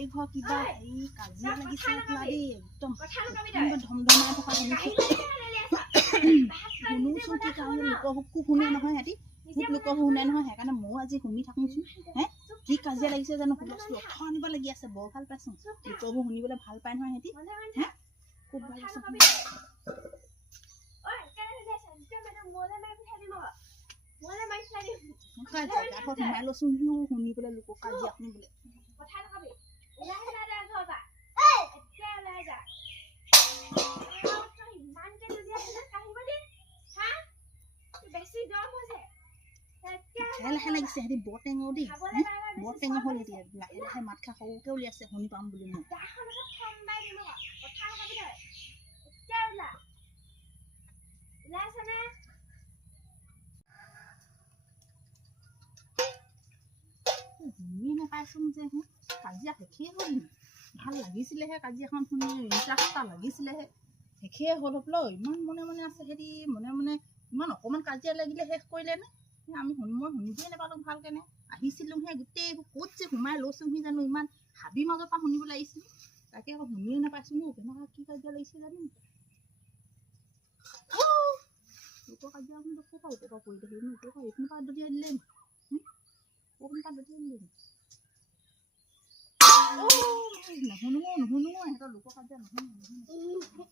এই ঘৰ কিবা এই কাজিয়া লাগিছে কিবা দেই একদম ধমধমাই থকা শুনোচোন কি কাৰণে লোকৰ হুকো শুনে নহয় সিহঁতি খুব লোকৰ শুনে নহয় সেইকাৰণে ময়ো আজি শুনি থাকোঁচোন হে কি কাজিয়া লাগিছে জানো হুলস্থুল অখৰ আনিব লাগি আছে বৰ ভাল পাইছোঁ লোকৰবোৰ শুনিবলৈ ভাল পায় নহয় সিহঁতি হে খুব ভাল পাইছোঁ আকৌ সোমাই লৈচোন শুনিবলৈ লোকৰ কাজিয়া শুনিবলৈ লাহে লাগিছে সিহঁতি বৰ টেঙৰ দেই বৰ টেঙৰ হ'ল এতিয়া লাহে লাহে মাত খা সৰুকৈ উলিয়াইছে শুনি পাম বুলি মই শুনিয়ে নাপাইচোন যে কাজিয়া শেষেই হ'ল ভাল লাগিছিলেহে কাজিয়াখন শুনি ইণ্টাৰেষ্ট এটা লাগিছিলেহে শেষেই হ'ল হ'বলৈ ইমান মনে মনে আছে সিহঁতি মনে মনে ইমান অকণমান কাজিয়া লাগিলে শেষ কৰিলে নে আমি মই শুনিবই নাপালোঁ ভালকেনে আহিছিলোঁহে গোটেইবোৰ ক'ত যে সোমাই লৈছোঁহি জানো ইমান হাবিৰ মাজৰ পৰা শুনিবলৈ আহিছিলোঁ তাকে আকৌ শুনিয়ে নাপাইছোঁ ন কেনেকুৱা কি কাজিয়া লাগিছে জানো লোকৰ কাজিয়া আপুনি ক'ৰ পৰা উপকাৰ কৰি দিলে এইখিনি পৰা দলিয়াই দিলে কোনটা দলিয়াই দিলে নুশুনো সিহঁতৰ লোকৰ কাজিয়া নুশুনো